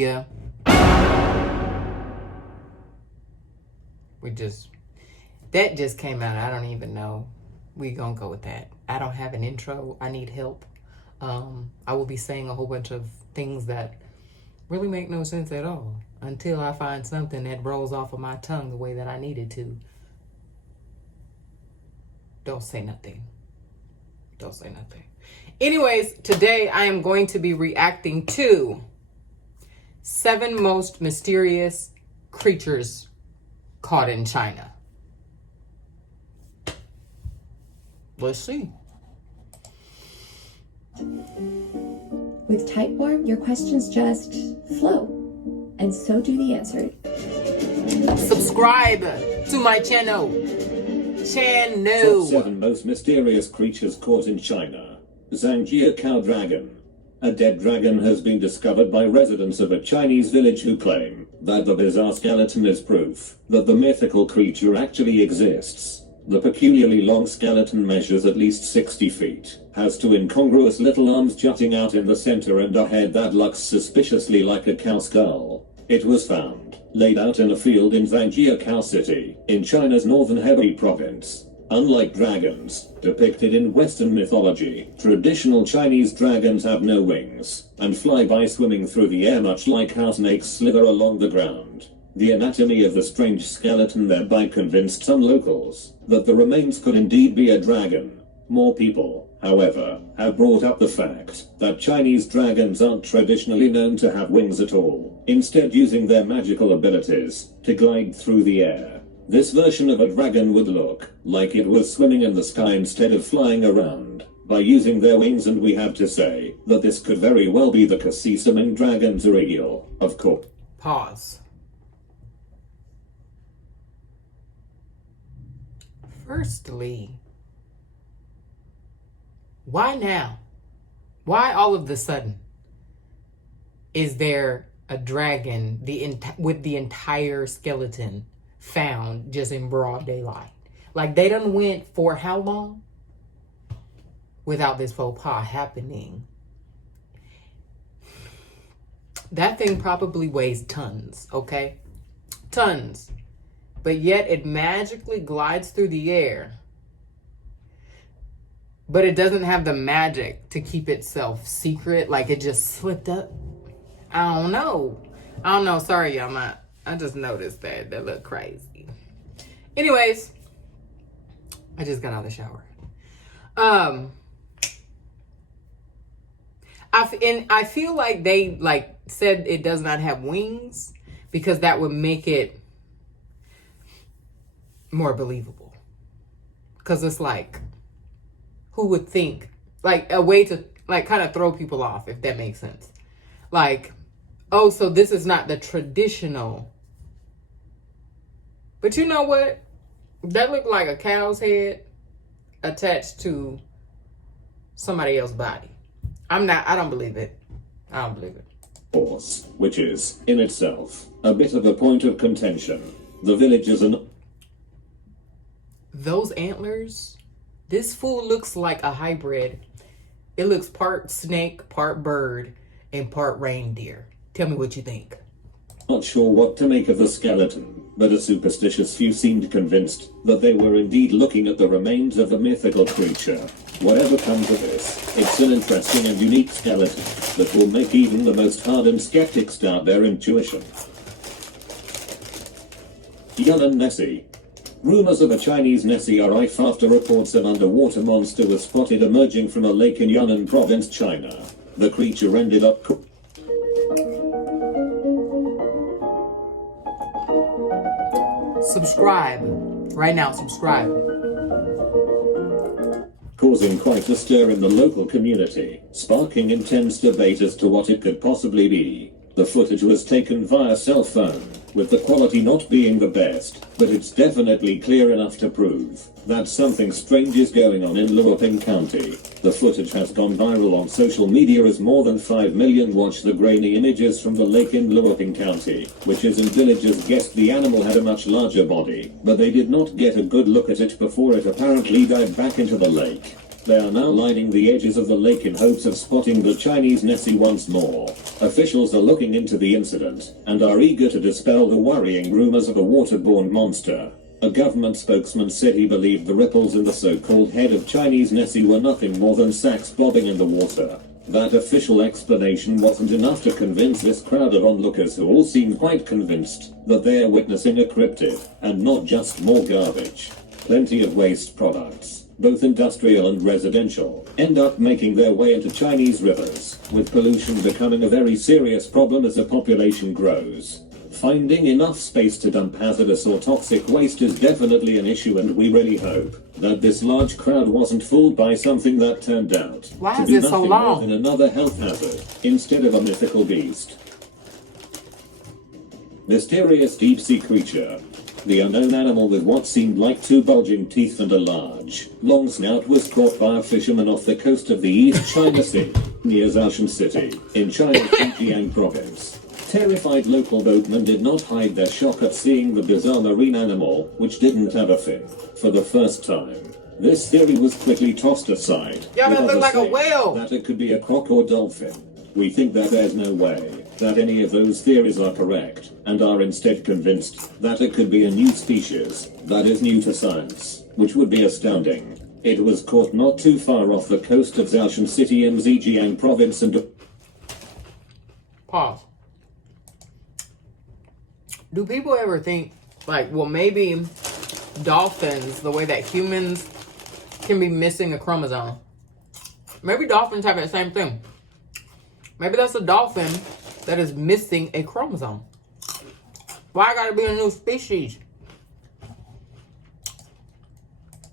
media. That just came out. I don't even know. We gonna go with that. I don't have an intro. I need help. I will be saying a whole bunch of things that really make no sense at all until I find something that rolls off of my tongue the way that I need it to. Don't say nothing. Don't say nothing. Anyways, today I am going to be reacting to 7 most mysterious creatures caught in China. Let's see. With Typeform, your questions just flow, and so do the answers. Subscribe to my channel. Top 7 most mysterious creatures caught in China. Zhangjia cow dragon. A dead dragon has been discovered by residents of a Chinese village who claim that the bizarre skeleton is proof that the mythical creature actually exists. The peculiarly long skeleton measures at least 60 feet, has 2 incongruous little arms jutting out in the center and a head that looks suspiciously like a cow skull. It was found, laid out in a field in Zhangjia Cow City, in China's northern Hebei province. Unlike dragons, depicted in Western mythology, traditional Chinese dragons have no wings, and fly by swimming through the air much like how snakes slither along the ground. The anatomy of the strange skeleton thereby convinced some locals that the remains could indeed be a dragon. More people, however, have brought up the fact that Chinese dragons aren't traditionally known to have wings at all, instead using their magical abilities to glide through the air. This version of a dragon would look like it was swimming in the sky instead of flying around by using their wings, and we have to say that this could very well be the case some dragons are real, of course. Pause. Firstly, why now? Why all of the sudden is there a dragon with the entire skeleton found just in broad daylight? Like, they done went for how long without this faux pas happening? That thing probably weighs tons, okay? Tons. But yet it magically glides through the air. But it doesn't have the magic to keep itself secret. Like, it just slipped up. I don't know. Sorry, y'all. I just noticed that. That looked crazy. Anyways, I just got out of the shower. I feel like they said it does not have wings because that would make it more believable. Because it's like, who would think, like, a way to like kind of throw people off, if that makes sense. Like, oh, so this is not the traditional. But you know what? That looked like a cow's head attached to somebody else's body. I don't believe it. I don't believe it. Horse, which is, in itself, a bit of a point of contention. The village is Those antlers, this fool looks like a hybrid. It looks part snake, part bird, and part reindeer. Tell me what you think. Not sure what to make of the skeleton, but a superstitious few seemed convinced that they were indeed looking at the remains of a mythical creature. Whatever comes of this, it's an interesting and unique skeleton that will make even the most hardened skeptics doubt their intuition. Yunnan Nessie. Rumors of a Chinese Nessie are rife after reports an underwater monster was spotted emerging from a lake in Yunnan province, China. The creature ended up Subscribe. Right now, subscribe. Causing quite a stir in the local community, sparking intense debate as to what it could possibly be. The footage was taken via cell phone, with the quality not being the best, but it's definitely clear enough to prove that something strange is going on in Luoping County. The footage has gone viral on social media as more than 5 million watched the grainy images from the lake in Luoping County, which is in villagers guessed the animal had a much larger body, but they did not get a good look at it before it apparently dived back into the lake. They are now lining the edges of the lake in hopes of spotting the Chinese Nessie once more. Officials are looking into the incident and are eager to dispel the worrying rumors of a waterborne monster. A government spokesman said he believed the ripples in the so-called head of Chinese Nessie were nothing more than sacks bobbing in the water. That official explanation wasn't enough to convince this crowd of onlookers who all seem quite convinced that they are witnessing a cryptid, and not just more garbage. Plenty of waste products, both industrial and residential, end up making their way into Chinese rivers, with pollution becoming a very serious problem as the population grows. Finding enough space to dump hazardous or toxic waste is definitely an issue, and we really hope that this large crowd wasn't fooled by something that turned out to be nothing more than another health hazard, instead of a mythical beast. Mysterious deep-sea creature. The unknown animal with what seemed like two bulging teeth and a large, long snout was caught by a fisherman off the coast of the East China Sea, near Zhoushan City, in China's Zhejiang province. Terrified local boatmen did not hide their shock at seeing the bizarre marine animal, which didn't have a fin, for the first time. This theory was quickly tossed aside. Y'all don't look like a whale. That it could be a croc or dolphin. We think that there's no way that any of those theories are correct, and are instead convinced that it could be a new species that is new to science, which would be astounding. It was caught not too far off the coast of Zhoushan City in Zhejiang province and... Pause. Do people ever think, like, well, maybe dolphins, the way that humans can be missing a chromosome, maybe dolphins have the same thing. Maybe that's a dolphin that is missing a chromosome. Why gotta be a new species?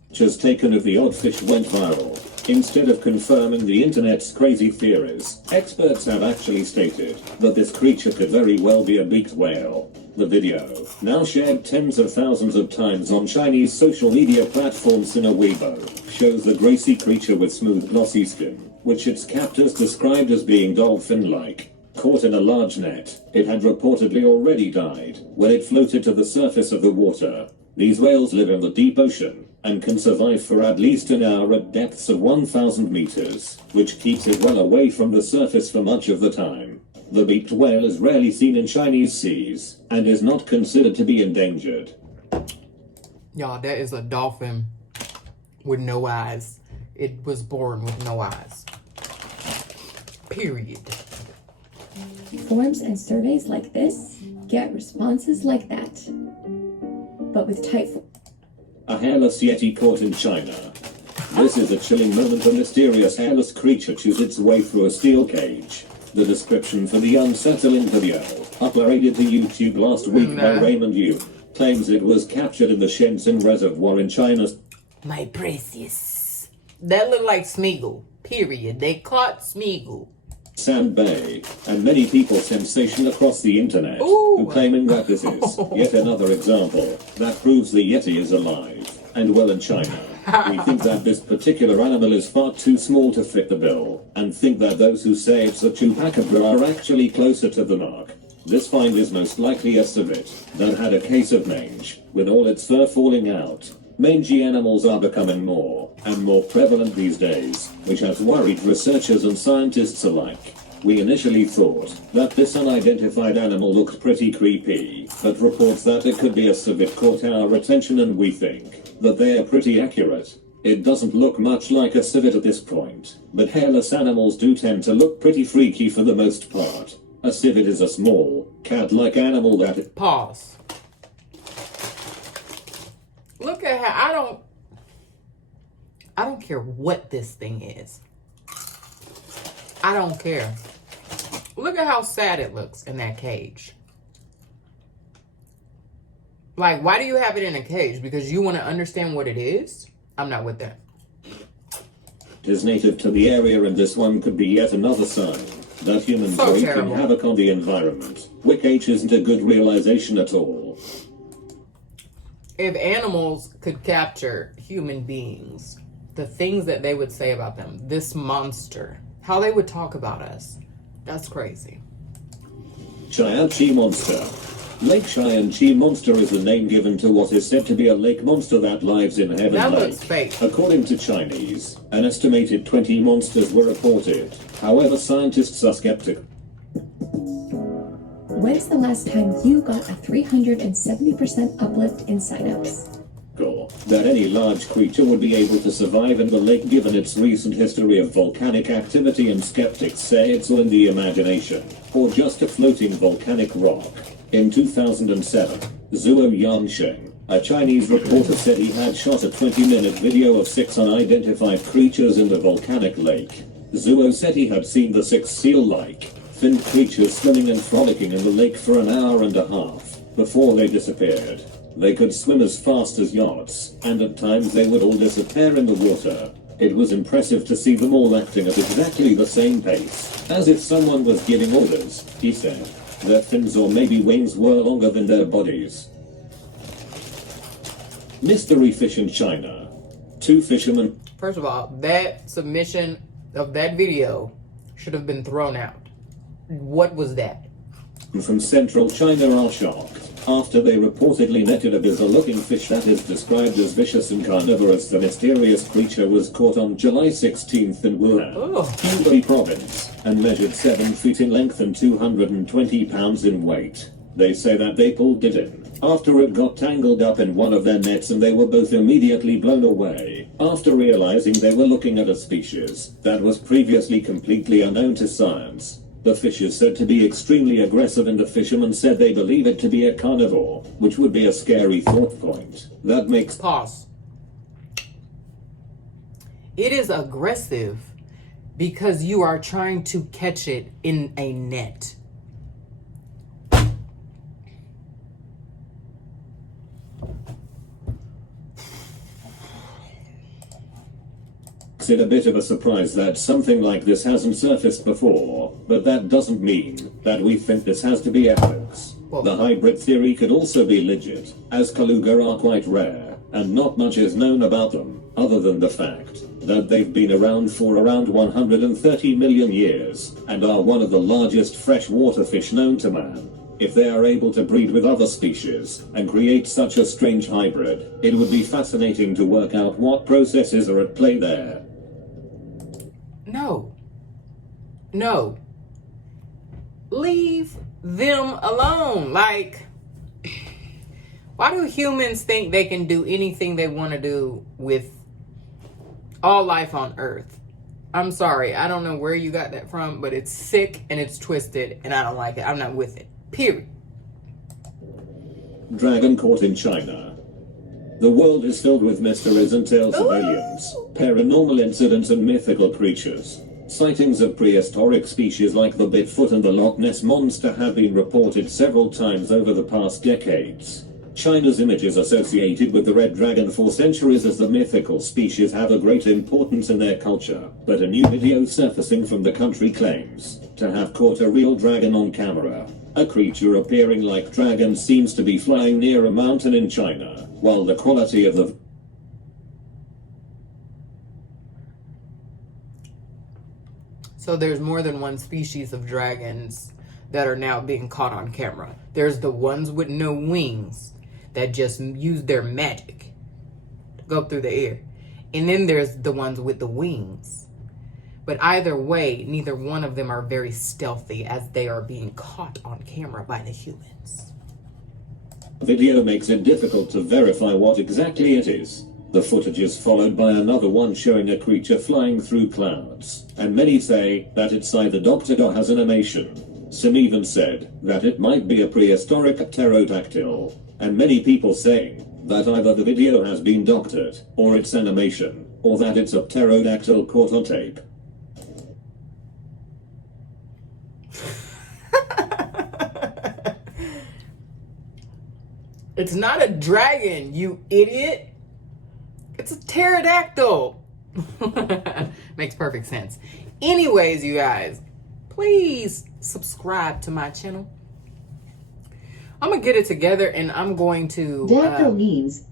Pictures taken of the odd fish went viral. Instead of confirming the internet's crazy theories, experts have actually stated that this creature could very well be a beaked whale. The video, now shared tens of thousands of times on Chinese social media platform Sina Weibo, shows the gracy creature with smooth glossy skin, which its captors described as being dolphin-like. Caught in a large net, it had reportedly already died when it floated to the surface of the water. These whales live in the deep ocean and can survive for at least an hour at depths of 1,000 meters, which keeps it well away from the surface for much of the time. The beaked whale is rarely seen in Chinese seas and is not considered to be endangered. Y'all, that is a dolphin with no eyes. It was born with no eyes. Period. Forms and surveys like this get responses like that. But with type... A hairless yeti caught in China. This is a chilling moment. A mysterious hairless creature chews its way through a steel cage. The description for the unsettling video, uploaded to YouTube last week by Raymond Yu, claims it was captured in the Shenzhen Reservoir in China. My precious. That looked like Smeagol. Period. They caught Smeagol. Sand Bay, and many people sensation across the internet, who claiming that this is yet another example that proves the Yeti is alive and well in China. We think that this particular animal is far too small to fit the bill, and think that those who say it's a chupacabra are actually closer to the mark. This find is most likely a civet that had a case of mange, with all its fur falling out. Mangy animals are becoming more and more prevalent these days, which has worried researchers and scientists alike. We initially thought that this unidentified animal looked pretty creepy, but reports that it could be a civet caught our attention, and we think that they are pretty accurate. It doesn't look much like a civet at this point, but hairless animals do tend to look pretty freaky for the most part. A civet is a small, cat-like animal that... Pause. Look at how I don't care what this thing is. I don't care. Look at how sad it looks in that cage. Like, why do you have it in a cage? Because you want to understand what it is? I'm not with that. It is native to the area, and this one could be yet another sign that humans are wreaking havoc on the environment. Which isn't a good realization at all. If animals could capture human beings, the things that they would say about them, this monster, how they would talk about us, that's crazy. Chiachi monster. Lake Chi monster is the name given to what is said to be a lake monster that lives in Heaven That Lake. looks fake. According to Chinese, an estimated 20 monsters were reported. However, scientists are skeptical. When's the last time you got a 370% uplift in signups? That any large creature would be able to survive in the lake given its recent history of volcanic activity, and skeptics say it's all in the imagination, or just a floating volcanic rock. In 2007, Zhuo Yansheng, a Chinese reporter, said he had shot a 20-minute video of 6 unidentified creatures in the volcanic lake. Zhuo said he had seen the 6 seal-like, finned creatures swimming and frolicking in the lake for an hour and a half, before they disappeared. They could swim as fast as yachts, and at times they would all disappear in the water. It was impressive to see them all acting at exactly the same pace, as if someone was giving orders, he said. Their fins or maybe wings were longer than their bodies. Mystery fish in China. 2 fishermen. First of all, that submission of that video should have been thrown out. What was that? From central China are shocked after they reportedly netted a bizarre-looking fish that is described as vicious and carnivorous. The mysterious creature was caught on July 16th in Wuhan, Hubei province, and measured 7 feet in length and 220 pounds in weight. They say that they pulled it in after it got tangled up in one of their nets, and they were both immediately blown away after realizing they were looking at a species that was previously completely unknown to science. The fish is said to be extremely aggressive, and the fishermen said they believe it to be a carnivore, which would be a scary thought point. That makes... Pause. It is aggressive because you are trying to catch it in a net. It a bit of a surprise that something like this hasn't surfaced before, but that doesn't mean that we think this has to be a hoax. The hybrid theory could also be legit, as Kaluga are quite rare, and not much is known about them, other than the fact that they've been around for around 130 million years, and are one of the largest freshwater fish known to man. If they are able to breed with other species and create such a strange hybrid, it would be fascinating to work out what processes are at play there. No. Leave them alone. Like, why do humans think they can do anything they want to do with all life on Earth? I'm sorry. I don't know where you got that from, but it's sick and it's twisted and I don't like it. I'm not with it. Period. Dragon caught in China. The world is filled with mysteries and tales of aliens, paranormal incidents, and mythical creatures. Sightings of prehistoric species like the Bigfoot and the Loch Ness Monster have been reported several times over the past decades. China's images associated with the red dragon for centuries as the mythical species have a great importance in their culture, but a new video surfacing from the country claims to have caught a real dragon on camera. A creature appearing like dragon seems to be flying near a mountain in China, while the quality of the... So there's more than one species of dragons that are now being caught on camera. There's the ones with no wings that just use their magic to go through the air. And then there's the ones with the wings. But either way, neither one of them are very stealthy as they are being caught on camera by the humans. Video makes it difficult to verify what exactly it is. The footage is followed by another one showing a creature flying through clouds, and many say that it's either doctored or has animation. Some even said that it might be a prehistoric pterodactyl, and many people saying that either the video has been doctored, or it's animation, or that it's a pterodactyl caught on tape. It's not a dragon, you idiot. It's a pterodactyl. Makes perfect sense. Anyways, you guys, please subscribe to my channel. I'm going to get it together and I'm going to... Dactyl means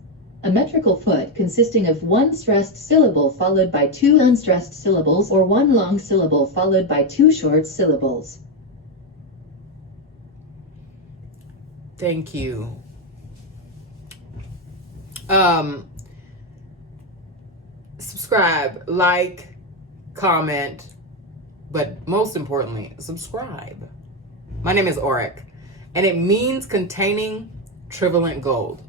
a metrical foot consisting of one stressed syllable followed by two unstressed syllables, or one long syllable followed by two short syllables. Thank you. Subscribe, like, comment, but most importantly, subscribe. My name is Auric, and it means containing trivalent gold.